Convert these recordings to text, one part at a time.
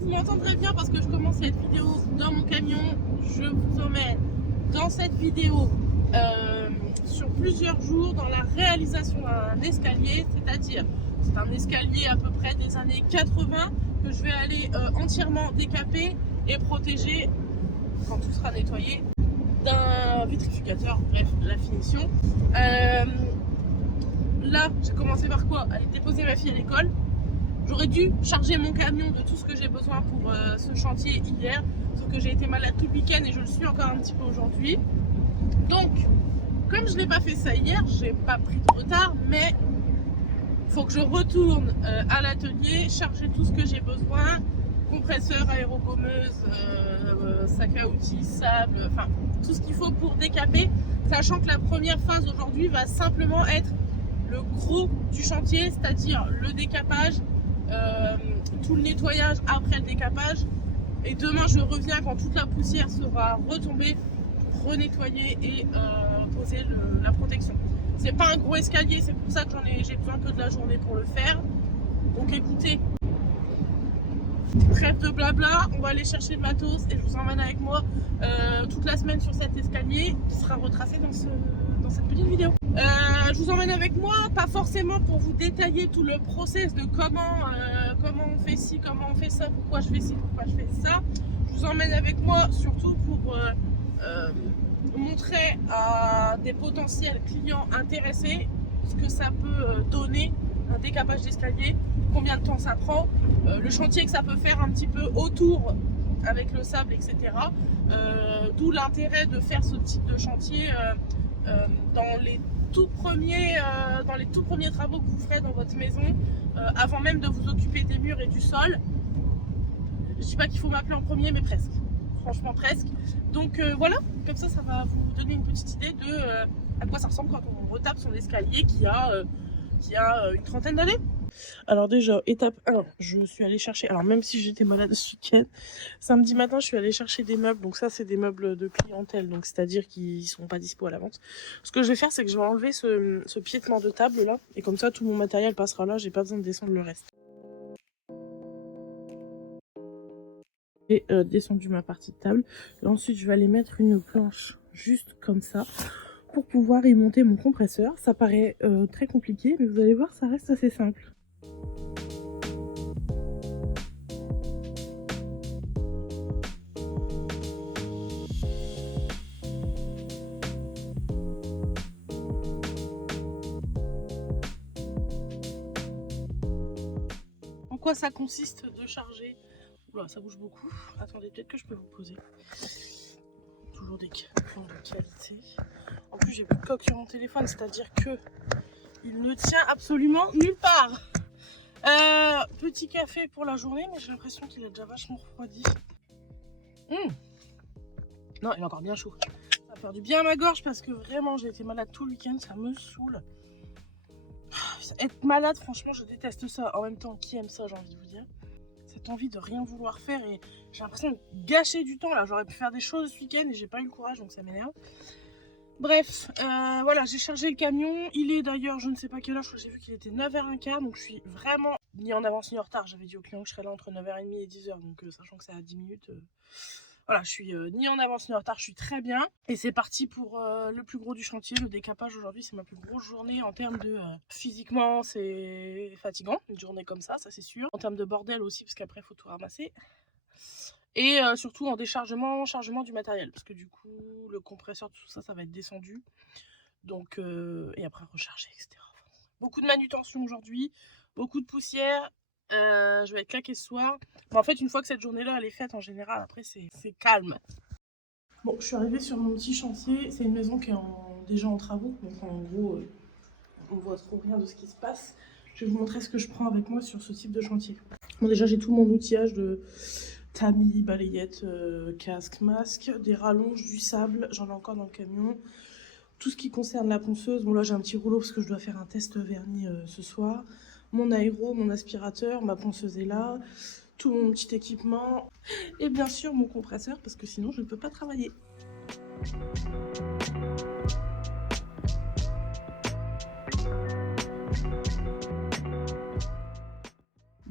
vous m'entendrez bien parce que je commence cette vidéo dans mon camion. Je vous emmène dans cette vidéo sur plusieurs jours dans la réalisation d'un escalier, c'est-à-dire c'est un escalier à peu près des années 80 que je vais aller entièrement décaper et protéger quand tout sera nettoyé d'un vitrificateur, bref, la finition. Là, j'ai commencé par quoi? Aller déposer ma fille à l'école. J'aurais dû charger mon camion de tout ce que j'ai besoin pour ce chantier hier, sauf que j'ai été malade tout le week-end et je le suis encore un petit peu aujourd'hui. Donc, comme je n'ai pas fait ça hier, j'ai pas pris de retard, mais il faut que je retourne à l'atelier, charger tout ce que j'ai besoin, compresseur, aérogommeuse, sac à outils, sable, enfin tout ce qu'il faut pour décaper, sachant que la première phase aujourd'hui va simplement être le gros du chantier, c'est-à-dire le décapage, tout le nettoyage après le décapage. Et demain je reviens quand toute la poussière sera retombée pour renettoyer et poser la protection. C'est pas un gros escalier, c'est pour ça que j'ai besoin que de la journée pour le faire. Donc écoutez, trêve de blabla, on va aller chercher le matos et je vous emmène avec moi toute la semaine sur cet escalier qui sera retracé dans cette petite vidéo. Je vous emmène avec moi, pas forcément pour vous détailler tout le process de comment on fait ci, comment on fait ça, pourquoi je fais ci, pourquoi je fais ça. Je vous emmène avec moi surtout pour montrer à des potentiels clients intéressés ce que ça peut donner un décapage d'escalier, combien de temps ça prend, le chantier que ça peut faire un petit peu autour avec le sable, etc. D'où l'intérêt de faire ce type de chantier dans les tout premiers travaux que vous ferez dans votre maison, avant même de vous occuper des murs et du sol. Je dis pas qu'il faut m'appeler en premier, mais presque. Franchement presque. Donc voilà, comme ça va vous donner une petite idée de à quoi ça ressemble quand on retape son escalier qui a une trentaine d'années. Alors déjà, étape 1, je suis allée chercher, alors même si j'étais malade ce week-end, samedi matin je suis allée chercher des meubles, donc ça c'est des meubles de clientèle, donc c'est-à-dire qu'ils ne sont pas dispo à la vente. Ce que je vais faire, c'est que je vais enlever ce piétement de table là, et comme ça tout mon matériel passera là, j'ai pas besoin de descendre le reste. J'ai descendu ma partie de table, et ensuite je vais aller mettre une planche juste comme ça, pour pouvoir y monter mon compresseur. Ça paraît très compliqué, mais vous allez voir, ça reste assez simple. En quoi ça consiste de charger? Oula, ça bouge beaucoup. Attendez, peut-être que je peux vous poser. Toujours des plans de qualité. En plus, j'ai plus de coque sur mon téléphone, c'est-à-dire que il ne tient absolument nulle part. Petit café pour la journée, mais j'ai l'impression qu'il a déjà vachement refroidi. Non, il est encore bien chaud. Ça va faire du bien à ma gorge parce que vraiment, j'ai été malade tout le week-end, ça me saoule. Être malade, franchement, je déteste ça. En même temps, qui aime ça, j'ai envie de vous dire. Cette envie de rien vouloir faire et j'ai l'impression de gâcher du temps là. J'aurais pu faire des choses ce week-end et j'ai pas eu le courage, donc ça m'énerve. Bref, voilà, j'ai chargé le camion. Il est d'ailleurs, je ne sais pas quelle heure, je crois que j'ai vu qu'il était 9h15, donc je suis vraiment ni en avance ni en retard. J'avais dit au client que je serais là entre 9h30 et 10h, donc sachant que c'est à 10 minutes. Voilà, je suis ni en avance ni en retard, je suis très bien. Et c'est parti pour le plus gros du chantier, le décapage. Aujourd'hui, c'est ma plus grosse journée en termes de... physiquement, c'est fatigant, une journée comme ça c'est sûr. En termes de bordel aussi, parce qu'après, il faut tout ramasser. Et surtout en chargement du matériel. Parce que du coup, le compresseur, tout ça, ça va être descendu. Donc, et après recharger, etc. Beaucoup de manutention aujourd'hui, beaucoup de poussière. Je vais être claquée ce soir. Mais en fait, une fois que cette journée-là elle est faite, en général, après c'est calme. Bon, je suis arrivée sur mon petit chantier. C'est une maison qui est déjà en travaux. Donc en gros, on voit trop rien de ce qui se passe. Je vais vous montrer ce que je prends avec moi sur ce type de chantier. Bon, déjà, j'ai tout mon outillage de tamis, balayette, casque, masque, des rallonges, du sable. J'en ai encore dans le camion. Tout ce qui concerne la ponceuse. Bon, là, j'ai un petit rouleau parce que je dois faire un test vernis ce soir. Mon aéro, mon aspirateur, ma ponceuse est là, tout mon petit équipement et bien sûr mon compresseur parce que sinon je ne peux pas travailler.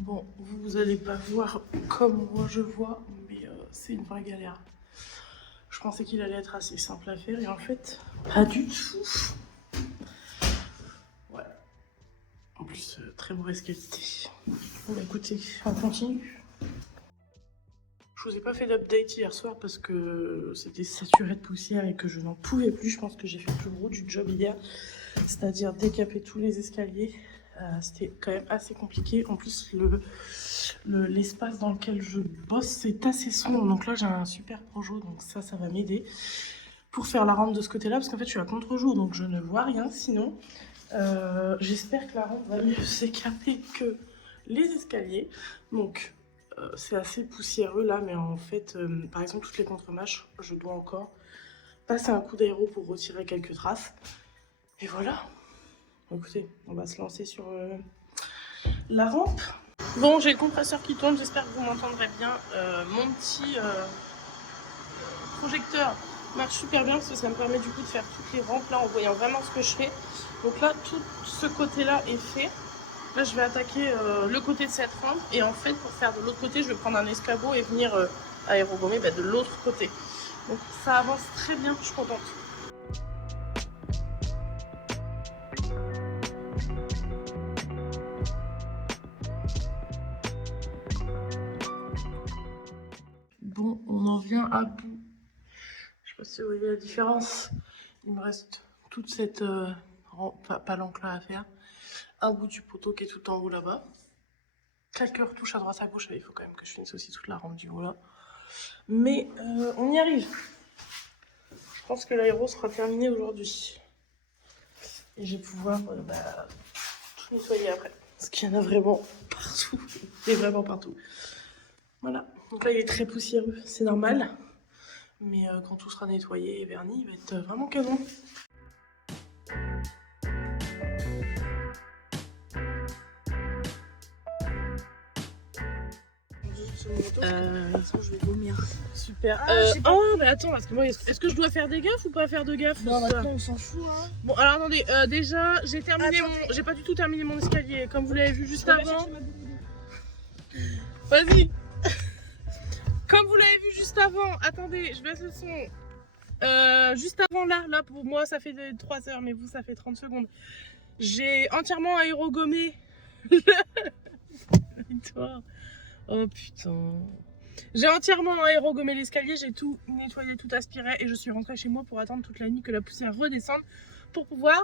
Bon, vous allez pas voir comme moi je vois, mais c'est une vraie galère. Je pensais qu'il allait être assez simple à faire et en fait, pas du tout. Ouais. En plus, très mauvaise qualité. Bon bah écoutez, on continue. Je vous ai pas fait d'update hier soir parce que c'était saturé de poussière et que je n'en pouvais plus. Je pense que j'ai fait le plus gros du job hier, c'est-à-dire décaper tous les escaliers. C'était quand même assez compliqué. En plus, l'espace dans lequel je bosse, c'est assez sombre. Donc là, j'ai un super projo, donc ça va m'aider pour faire la rampe de ce côté-là. Parce qu'en fait, je suis à contre-jour, donc je ne vois rien. Sinon, j'espère que la rampe va mieux s'écarter que les escaliers. Donc, c'est assez poussiéreux là, mais en fait, par exemple, toutes les contre-mâches, je dois encore passer un coup d'aéro pour retirer quelques traces. Et voilà. Écoutez, on va se lancer sur la rampe. Bon, j'ai le compresseur qui tourne, j'espère que vous m'entendrez bien. Mon petit projecteur marche super bien parce que ça me permet du coup de faire toutes les rampes là en voyant vraiment ce que je fais. Donc là, tout ce côté-là est fait. Là, je vais attaquer le côté de cette rampe et en fait, pour faire de l'autre côté, je vais prendre un escabeau et venir aérogommer de l'autre côté. Donc ça avance très bien, je suis contente. Bon, on en vient à bout. Je sais pas si vous voyez la différence. Il me reste toute cette palanque là à faire. Un bout du poteau qui est tout en haut là-bas. Quelques retouches à droite à gauche. Il faut quand même que je finisse aussi toute la rampe du haut là. Mais on y arrive. Je pense que l'aéro sera terminé aujourd'hui. Et je vais pouvoir tout nettoyer après. Parce qu'il y en a vraiment partout. Et vraiment partout. Voilà. Donc là, il est très poussiéreux. C'est normal. Mais quand tout sera nettoyé et verni, il va être vraiment canon. Je vais vomir. Super. Mais attends, parce que moi, est-ce que je dois faire des gaffes ou pas faire de gaffes? Non, maintenant on s'en fout. Hein. Bon, alors attendez, déjà, j'ai pas du tout terminé mon escalier, comme vous l'avez vu juste avant. Vas-y. Comme vous l'avez vu juste avant, attendez, je baisse le son. Juste avant là, pour moi, ça fait 3 heures, mais vous, ça fait 30 secondes. J'ai entièrement aérogommé. Toi. Oh putain. J'ai entièrement aérogommé l'escalier, j'ai tout nettoyé, tout aspiré et je suis rentrée chez moi pour attendre toute la nuit que la poussière redescende pour pouvoir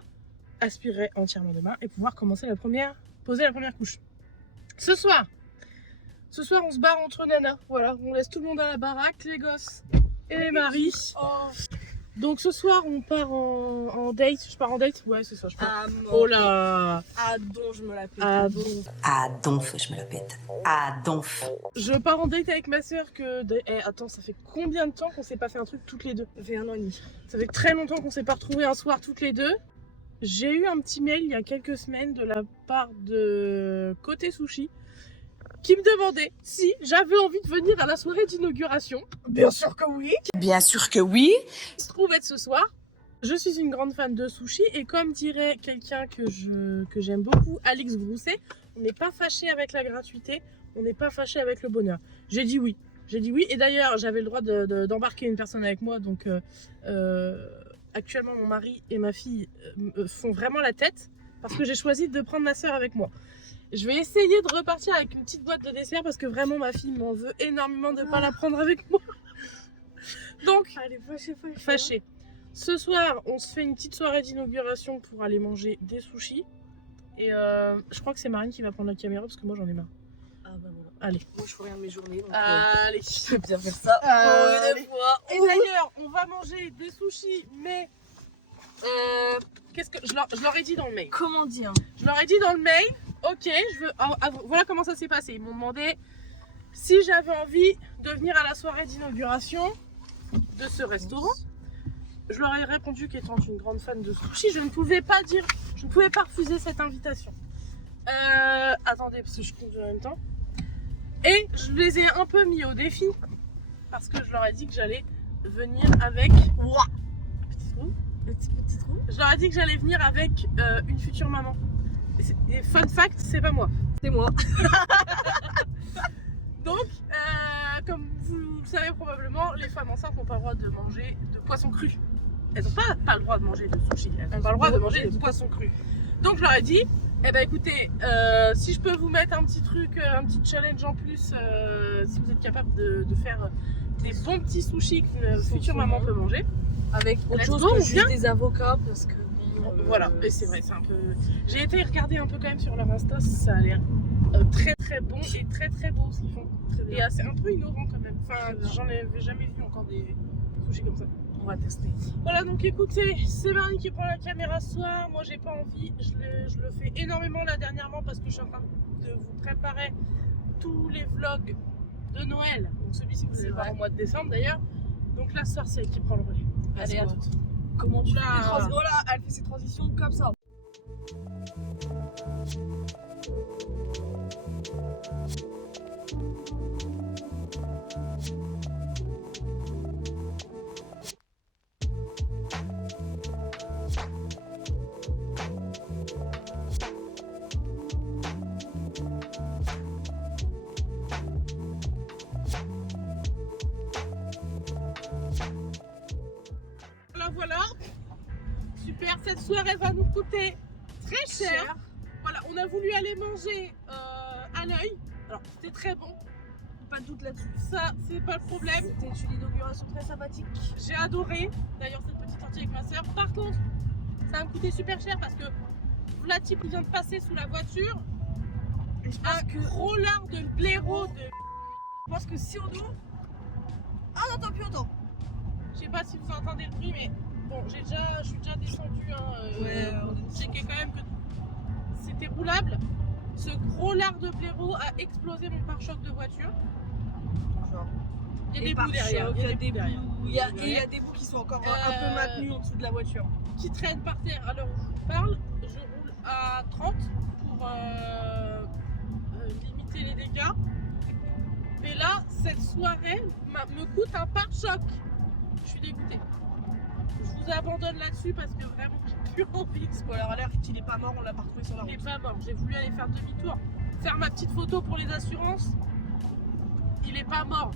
aspirer entièrement demain et pouvoir commencer poser la première couche. Ce soir, on se barre entre nanas. Voilà, on laisse tout le monde à la baraque, les gosses et les maris. Oh. Donc ce soir, on part en date. Je pars en date? Ouais, c'est ça, je pars. Oh là! Ah, donf, je me la pète. Ah donf. Ah donf, je me la pète. Ah donf. Je pars en date avec ma soeur attends, ça fait combien de temps qu'on s'est pas fait un truc toutes les deux? Ça fait 1 an et demi. Ça fait très longtemps qu'on s'est pas retrouvés un soir toutes les deux. J'ai eu un petit mail il y a quelques semaines de la part de Côté Sushi qui me demandait si j'avais envie de venir à la soirée d'inauguration. Bien sûr que oui. Bien sûr que oui. Il se trouve être ce soir. Je suis une grande fan de sushi et comme dirait quelqu'un que j'aime beaucoup, Alix Brousset, on n'est pas fâché avec la gratuité, on n'est pas fâché avec le bonheur. J'ai dit oui. Et d'ailleurs, j'avais le droit d'embarquer une personne avec moi. Donc actuellement, mon mari et ma fille font vraiment la tête parce que j'ai choisi de prendre ma soeur avec moi. Je vais essayer de repartir avec une petite boîte de dessert parce que vraiment ma fille m'en veut énormément de ne pas la prendre avec moi. Donc, elle est fâchée. Ce soir, on se fait une petite soirée d'inauguration pour aller manger des sushis. Et je crois que c'est Marine qui va prendre la caméra parce que moi j'en ai marre. Ah bah voilà. Allez. Moi je fais rien de mes journées. Donc, allez. je vais bien faire ça. Et d'ailleurs, on va manger des sushis, mais qu'est-ce que je leur ai dit dans le mail. Comment dire? Je leur ai dit dans le mail. Ok, voilà comment ça s'est passé. Ils m'ont demandé si j'avais envie de venir à la soirée d'inauguration de ce restaurant. Je leur ai répondu qu'étant une grande fan de sushi, je ne pouvais pas refuser cette invitation. Attendez, parce que je conduis en même temps. Et je les ai un peu mis au défi parce que je leur ai dit que j'allais venir avec. Petit trou. Le petit trou. Je leur ai dit que j'allais venir avec une future maman. Et fun fact, c'est pas moi. C'est moi. Donc, comme vous le savez probablement, les femmes enceintes n'ont pas le droit de manger de poisson cru. Elles n'ont pas le droit de manger de sushi, elles n'ont pas le droit de manger de poisson cru. Donc je leur ai dit, eh ben écoutez, si je peux vous mettre un petit truc, un petit challenge en plus, si vous êtes capable de faire des bons petits sushis qu'une future maman peut manger. Avec autre Let's chose go, que on juste vient. des avocats parce que Voilà, et c'est vrai, c'est un peu... J'ai été regarder un peu quand même sur leur Insta, ça a l'air très très bon et très très beau ce qu'ils font. Et c'est un peu innovant quand même, enfin j'en ai jamais vu encore des sushis comme ça. on va tester. Voilà, donc écoutez, c'est Marie qui prend la caméra ce soir, moi j'ai pas envie, je le fais énormément là dernièrement parce que je suis en train de vous préparer tous les vlogs de Noël. Donc celui-ci vous allez le voir au mois de décembre d'ailleurs. Donc là ce soir c'est elle qui prend le relais. Allez, à toutes. Comment tu Oula. fais tes transitions? Voilà, elle fait ses transitions comme ça. Voilà, super, cette soirée va nous coûter très cher. Voilà, on a voulu aller manger à l'œil, alors c'était très bon, Pas de doute là-dessus. ça c'est pas le problème. C'était une inauguration très sympathique. J'ai adoré d'ailleurs cette petite sortie avec ma soeur. Par contre, ça va me coûter super cher parce que la type vient de passer sous la voiture. Un gros lard de blaireau de... Je pense que si on ouvre. Ah, on n'entend plus autant. Je sais pas si vous entendez le bruit, mais bon, je suis déjà descendue. J'ai checké quand même que c'était roulable. Ce gros lard de blaireau a explosé mon pare-choc de voiture. Genre. Il y a des bouts derrière. Il y a des derrière. bouts. Il y a des bouts qui sont encore un peu maintenus en dessous de la voiture. Qui traînent par terre à l'heure où je vous parle. Je roule à 30 pour limiter les dégâts. Et là, cette soirée me coûte un pare-choc. Je suis dégoûtée. Je vous abandonne là-dessus parce que vraiment j'ai plus envie. Spoiler alert, qu'il est pas mort, on l'a pas retrouvé sur la Il route. n'est pas mort. J'ai voulu aller faire demi-tour, faire ma petite photo pour les assurances. Il est pas mort,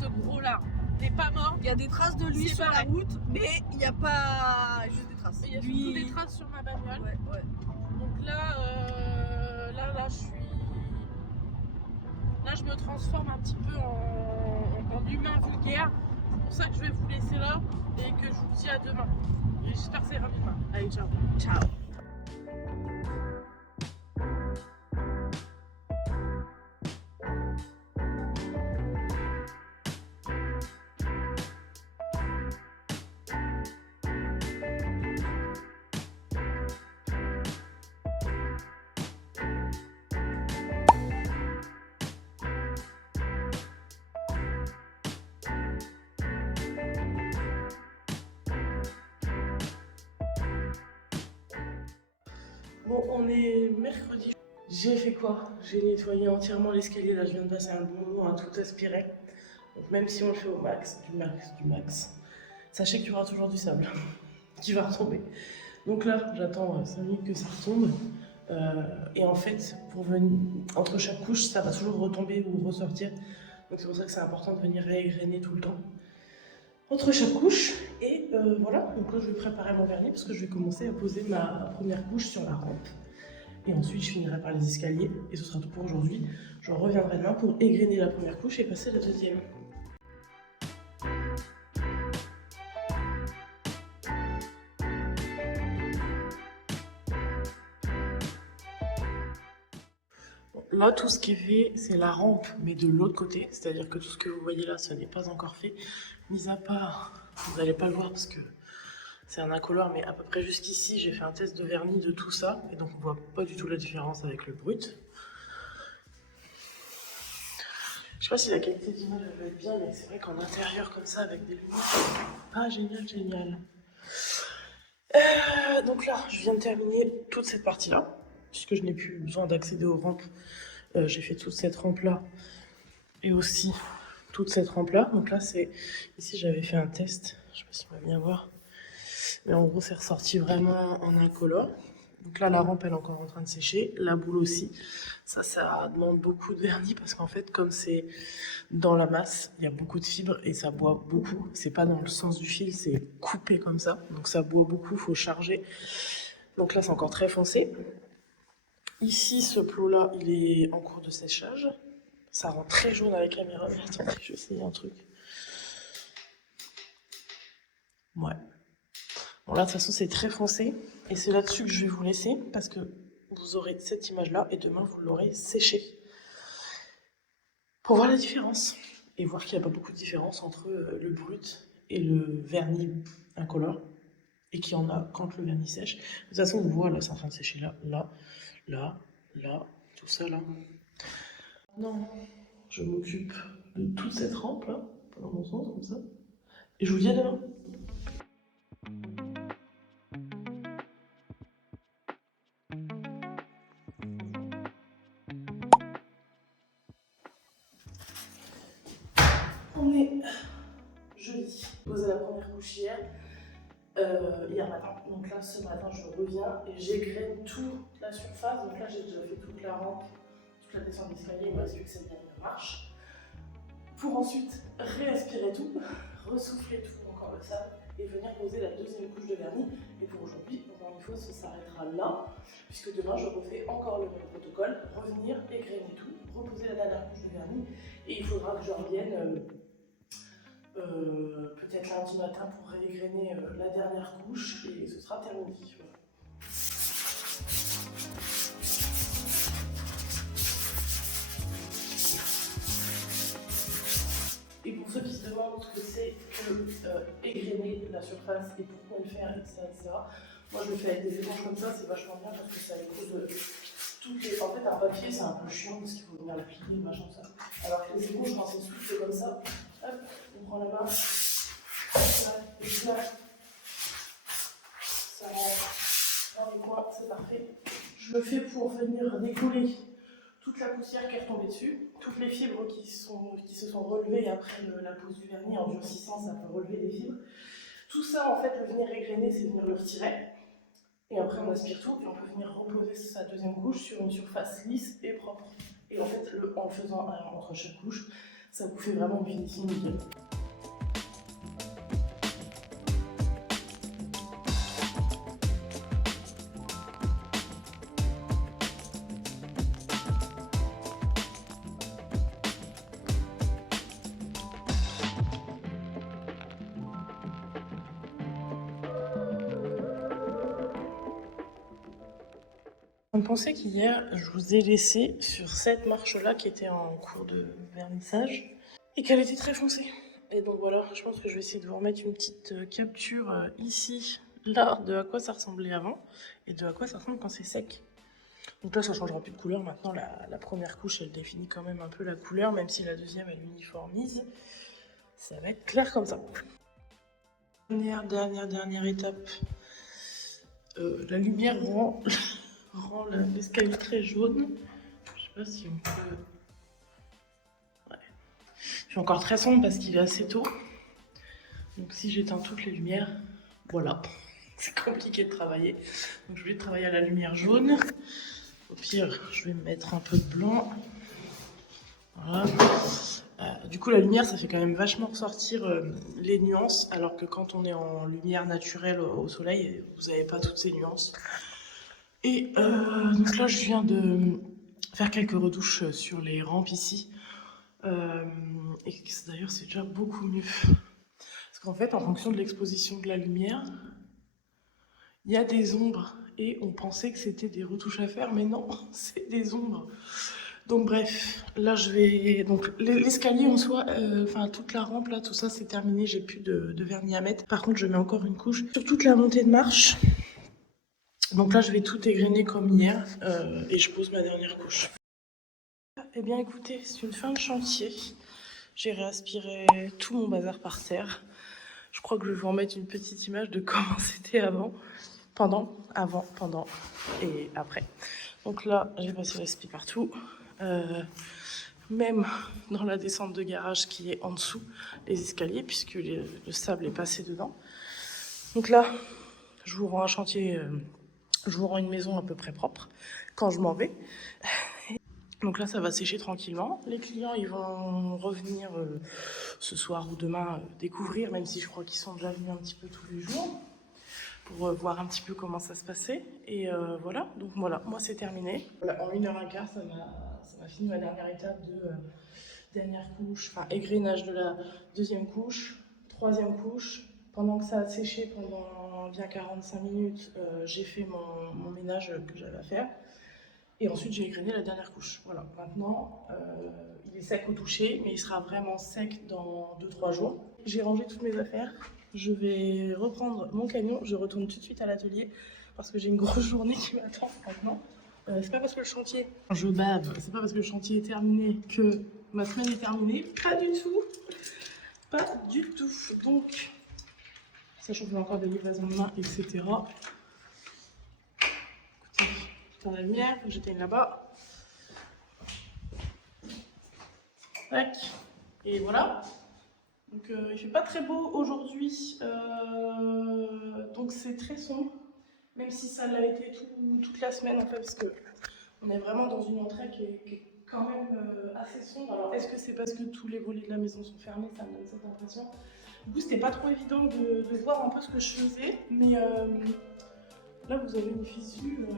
ce gros-là. Il n'est pas mort. Il y a des traces de lui C'est sur pareil. la route, mais il n'y a pas juste des traces. Il y a surtout des traces sur ma bagnole. Ouais. Donc là, je suis... Là, je me transforme un petit peu en humain vulgaire. C'est pour ça que je vais vous laisser là et que je vous dis à demain. Et j'espère que ça ira demain. Allez, ciao. Ciao. Bon, on est mercredi. J'ai fait quoi? J'ai nettoyé entièrement l'escalier. Là, je viens de passer un bon moment à tout aspirer. Donc, même si on le fait au max, du max, sachez qu'il y aura toujours du sable qui va retomber. Donc là, j'attends 5 minutes que ça retombe. Et en fait, pour venir entre chaque couche, ça va toujours retomber ou ressortir. Donc c'est pour ça que c'est important de venir réégrainer tout le temps entre chaque couche. Et voilà, donc là je vais préparer mon vernis parce que je vais commencer à poser ma première couche sur la rampe. Et ensuite je finirai par les escaliers et ce sera tout pour aujourd'hui. Je reviendrai demain pour égrainer la première couche et passer la deuxième. Là, tout ce qui est fait, c'est la rampe, mais de l'autre côté. C'est-à-dire que tout ce que vous voyez là, ce n'est pas encore fait. Mis à part, vous n'allez pas le voir parce que c'est un incolore, mais à peu près jusqu'ici, j'ai fait un test de vernis de tout ça. Et donc, on voit pas du tout la différence avec le brut. Je sais pas si la qualité d'image va être bien, mais c'est vrai qu'en intérieur, comme ça, avec des lumières, c'est pas génial. Donc là, je viens de terminer toute cette partie-là. Puisque je n'ai plus besoin d'accéder aux rampes, j'ai fait toute cette rampe-là et aussi toute cette rampe-là. Donc là, c'est ici, j'avais fait un test, je sais pas si on va bien voir, mais en gros, c'est ressorti vraiment en incolore. Donc là, la rampe, elle est encore en train de sécher. La boule aussi. Ça demande beaucoup de vernis parce qu'en fait, comme c'est dans la masse, il y a beaucoup de fibres et ça boit beaucoup. C'est pas dans le sens du fil, c'est coupé comme ça. Donc ça boit beaucoup, il faut charger. Donc là, c'est encore très foncé. Ici, ce plot-là, il est en cours de séchage. Ça rend très jaune avec la caméra. Mais attendez, je vais essayer un truc. Ouais. Bon là, de toute façon, c'est très foncé. Et c'est là-dessus que je vais vous laisser parce que vous aurez cette image-là et demain, vous l'aurez séché. Pour voir la différence. Et voir qu'il n'y a pas beaucoup de différence entre le brut et le vernis incolore. Et qu'il y en a quand le vernis sèche. De toute façon, on voit, là, c'est en train de sécher là, là, là, là, tout ça, là. Non, je m'occupe de toute cette rampe, là, pendant mon sens, comme ça. Et je vous dis à demain. On est jeudi. Posé la première couche hier matin. Donc là, ce matin, je reviens et j'égrène toute la surface. Donc là, j'ai déjà fait toute la rampe, toute la descente d'escalier. Il me reste plus que cette dernière marche. Pour ensuite réaspirer tout, ressouffler tout, encore le sable, et venir poser la deuxième couche de vernis. Et pour aujourd'hui, encore une fois, ça s'arrêtera là, puisque demain, je refais encore le même protocole, revenir, égrainer tout, reposer la dernière couche de vernis, et il faudra que je revienne peut-être lundi matin pour réégrainer la dernière couche, et ce sera terminé. Voilà. Et pour ceux qui se demandent ce que c'est que égrainer la surface et pourquoi le faire, etc., moi je le fais avec des éponges comme ça, c'est vachement bien parce que ça écoute toutes les... En fait, un papier c'est un peu chiant parce qu'il faut venir la plier, machin, ça. Alors que les éponges, quand c'est souple comme ça, hop, on prend la main, et clac, ça rentre dans les coins, c'est parfait. Je le fais pour venir décoller toute la poussière qui est retombée dessus, toutes les fibres qui se sont relevées après la pose du vernis en durcissant, ça peut relever des fibres. Tout ça, en fait, le venir égrainer, c'est venir le retirer. Et après, on aspire tout, et on peut venir reposer sa deuxième couche sur une surface lisse et propre. Et en fait, en le faisant entre chaque couche, ça vous fait vraiment une finition nickel. On pensait qu'hier, je vous ai laissé sur cette marche-là qui était en cours de vernissage et qu'elle était très foncée. Et donc voilà, je pense que je vais essayer de vous remettre une petite capture ici, là, de à quoi ça ressemblait avant et de à quoi ça ressemble quand c'est sec. Donc là, ça ne changera plus de couleur. Maintenant, la première couche, elle définit quand même un peu la couleur, même si la deuxième, elle uniformise. Ça va être clair comme ça. Dernière étape. La lumière rend l'escalier très jaune. Je sais pas si on peut... Ouais. Je suis encore très sombre parce qu'il est assez tôt. Donc si j'éteins toutes les lumières, voilà. C'est compliqué de travailler. Donc je vais travailler à la lumière jaune. Au pire, je vais me mettre un peu de blanc. Voilà. Du coup, la lumière, ça fait quand même vachement ressortir les nuances, alors que quand on est en lumière naturelle au soleil, vous n'avez pas toutes ces nuances. Et donc là, je viens de faire quelques retouches sur les rampes ici. Et d'ailleurs, c'est déjà beaucoup mieux. Parce qu'en fait, en fonction de l'exposition de la lumière, il y a des ombres. Et on pensait que c'était des retouches à faire, mais non, c'est des ombres. Donc bref, là je vais... Donc l'escalier en soi, enfin toute la rampe là, tout ça c'est terminé, j'ai plus de vernis à mettre. Par contre, je mets encore une couche sur toute la montée de marche. Donc là, je vais tout égrainer comme hier et je pose ma dernière couche. Eh bien écoutez, c'est une fin de chantier. J'ai réaspiré tout mon bazar par terre. Je crois que je vais vous remettre une petite image de comment c'était avant, pendant et après. Donc là, j'ai passé le spi partout. Même dans la descente de garage qui est en dessous les escaliers, puisque le sable est passé dedans. Donc là, je vous rends un chantier je vous rends une maison à peu près propre quand je m'en vais. Donc là, ça va sécher tranquillement. Les clients, ils vont revenir ce soir ou demain découvrir, même si je crois qu'ils sont déjà venus un petit peu tous les jours, pour voir un petit peu comment ça se passait. Et voilà, donc voilà, moi c'est terminé. Voilà, en 1h15, ça m'a fini ma dernière étape de dernière couche, enfin égrenage de la deuxième couche, troisième couche. Pendant que ça a séché pendant bien 45 minutes, j'ai fait mon ménage que j'avais à faire. Et ensuite, j'ai égrené la dernière couche. Voilà, maintenant, il est sec au toucher, mais il sera vraiment sec dans 2-3 jours. J'ai rangé toutes mes affaires. Je vais reprendre mon camion. Je retourne tout de suite à l'atelier parce que j'ai une grosse journée qui m'attend maintenant. C'est pas parce que le chantier, je bave, c'est pas parce que le chantier est terminé que ma semaine est terminée. Pas du tout. Pas du tout. Donc, sachant qu'il y a encore des livraisons de main, etc. Écoutez, dans la lumière, j'éteigne là-bas. Tac. Et voilà. Donc il fait pas très beau aujourd'hui. Donc c'est très sombre. Même si ça l'a été toute la semaine en fait, parce que on est vraiment dans une entrée qui est quand même assez sombre. Alors est-ce que c'est parce que tous les volets de la maison sont fermés? Ça me donne cette impression. Du coup, c'était pas trop évident de voir un peu ce que je faisais, mais là vous avez une fissure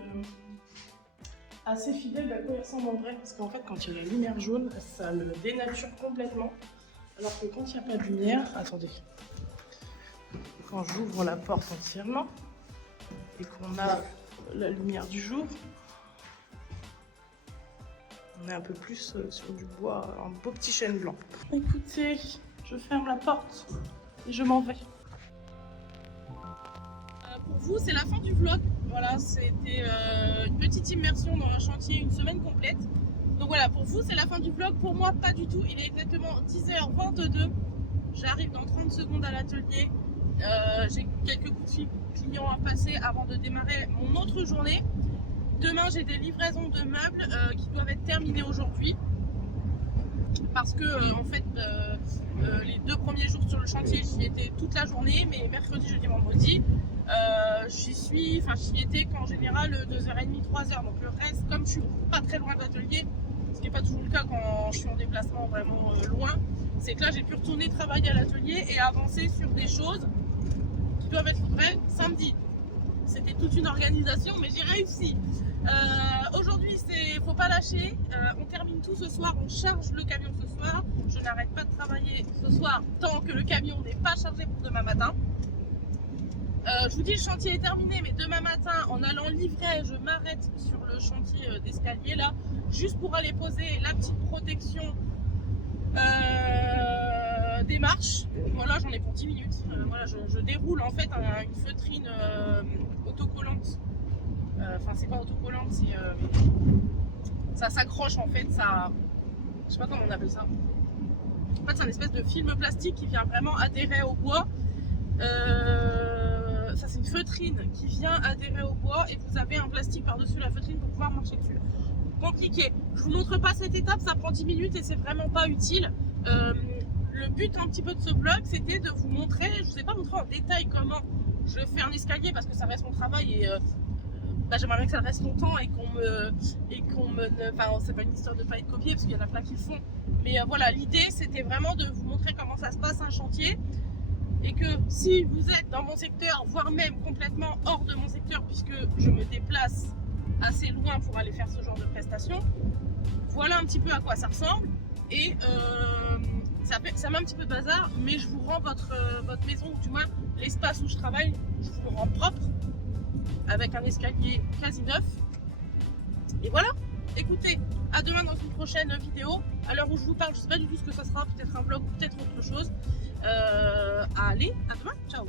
assez fidèle à quoi il ressemble en vrai, parce qu'en fait quand il y a la lumière jaune, ça le dénature complètement, alors que quand il n'y a pas de lumière, attendez, quand j'ouvre la porte entièrement et qu'on a la lumière du jour, on est un peu plus sur du bois, un beau petit chêne blanc. Écoutez, je ferme la porte et je m'en vais. Pour vous, c'est la fin du vlog. Voilà, c'était une petite immersion dans un chantier, une semaine complète. Donc voilà, pour vous, c'est la fin du vlog. Pour moi, pas du tout. Il est exactement 10h22. J'arrive dans 30 secondes à l'atelier. J'ai quelques coups de fil clients à passer avant de démarrer mon autre journée. Demain, j'ai des livraisons de meubles qui doivent être terminées aujourd'hui. Parce que en fait les 2 premiers jours sur le chantier j'y étais toute la journée, mais mercredi, jeudi, vendredi j'y étais qu'en général 2h30, 3h. Donc le reste, comme je suis pas très loin de l'atelier, ce qui n'est pas toujours le cas quand je suis en déplacement vraiment loin, c'est que là j'ai pu retourner travailler à l'atelier et avancer sur des choses qui doivent être livrées samedi. C'était toute une organisation, mais j'ai réussi. Aujourd'hui, faut pas lâcher. On termine tout ce soir, on charge le camion ce soir. Je n'arrête pas de travailler ce soir tant que le camion n'est pas chargé pour demain matin. Je vous dis, le chantier est terminé, mais demain matin, en allant livrer, je m'arrête sur le chantier d'escalier là, juste pour aller poser la petite protection des marches. Voilà, j'en ai pour 10 minutes. Voilà, je déroule en fait une feutrine autocollante. Enfin, c'est pas autocollante, c'est ça s'accroche en fait, ça, je sais pas comment on appelle ça. En fait, c'est une espèce de film plastique qui vient vraiment adhérer au bois. Ça, c'est une feutrine qui vient adhérer au bois et vous avez un plastique par-dessus la feutrine pour pouvoir marcher dessus. Compliqué. Je vous montre pas cette étape, ça prend 10 minutes et c'est vraiment pas utile. Le but un petit peu de ce vlog, c'était de vous montrer, je vous ai pas montré en détail comment je fais un escalier parce que ça reste mon travail et j'aimerais bien que ça reste longtemps et enfin c'est pas une histoire de pas être copié parce qu'il y en a plein qui le font, mais voilà, l'idée c'était vraiment de vous montrer comment ça se passe un chantier et que si vous êtes dans mon secteur, voire même complètement hors de mon secteur puisque je me déplace assez loin pour aller faire ce genre de prestations, voilà un petit peu à quoi ça ressemble. Et ça met un petit peu de bazar, mais je vous rends votre maison, ou du moins l'espace où je travaille, je vous le rends propre avec un escalier quasi neuf. Et voilà, écoutez, à demain dans une prochaine vidéo. À l'heure où je vous parle, je sais pas du tout ce que ça sera, peut-être un vlog ou peut-être autre chose. Allez, à demain, ciao.